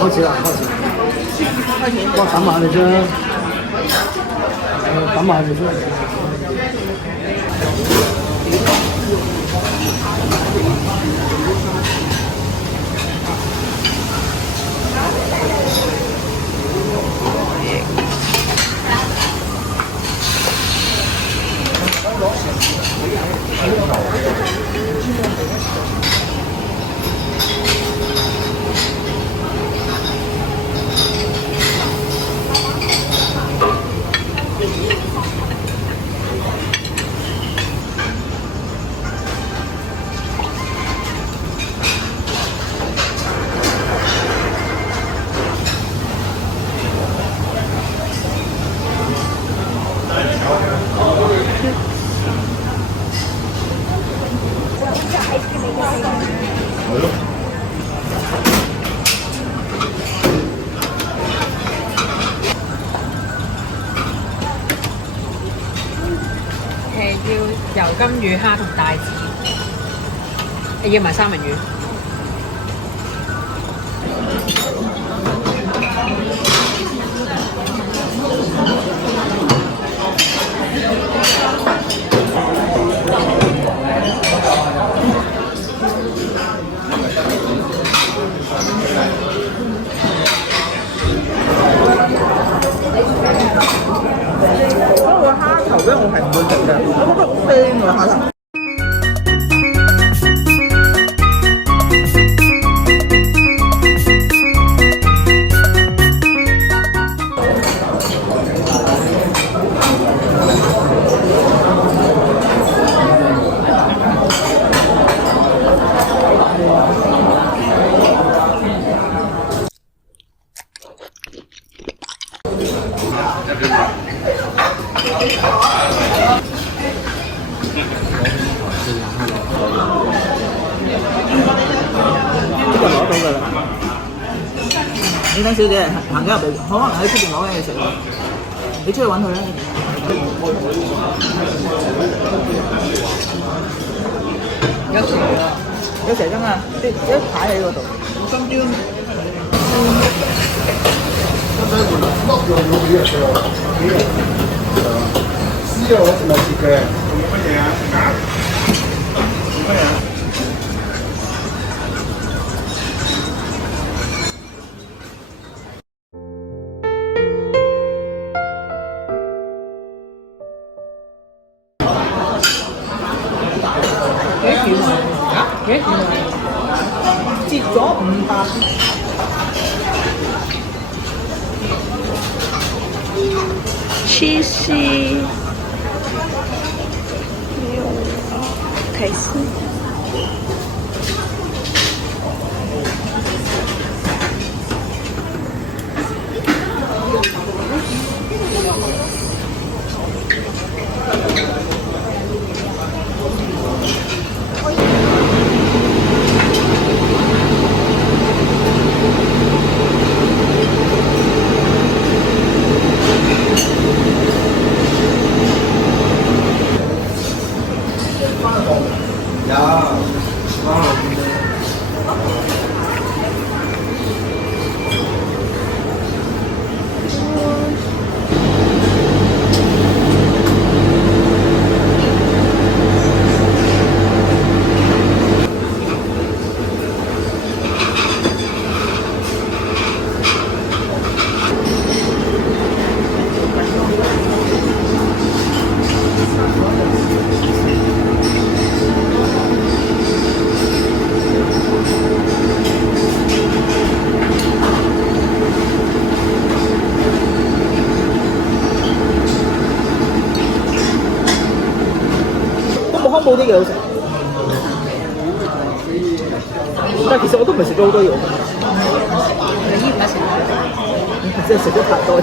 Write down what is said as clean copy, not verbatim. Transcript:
好似啦，好似。我等埋你啫，等埋你啫。要油甘魚蝦同帶子，要埋三文魚。嗰個蝦頭咧，我係唔會食嘅，我覺得好腥喎蝦頭。呢個攞到㗎啦！你等小姐行咗入嚟，可能喺出邊攞緊嘢食喎。你出去揾佢啦。有蛇啊！有蛇㗎嘛？一排喺嗰度。金標。私有咪切嘅，做乜嘢啊？做乜嘢啊？幾錢啊？幾錢啊？折咗500。七夕6开始。康寶啲嘢好食，但係其實我都唔係食咗好多嘢。你依唔得食？即係食咗太多嘢。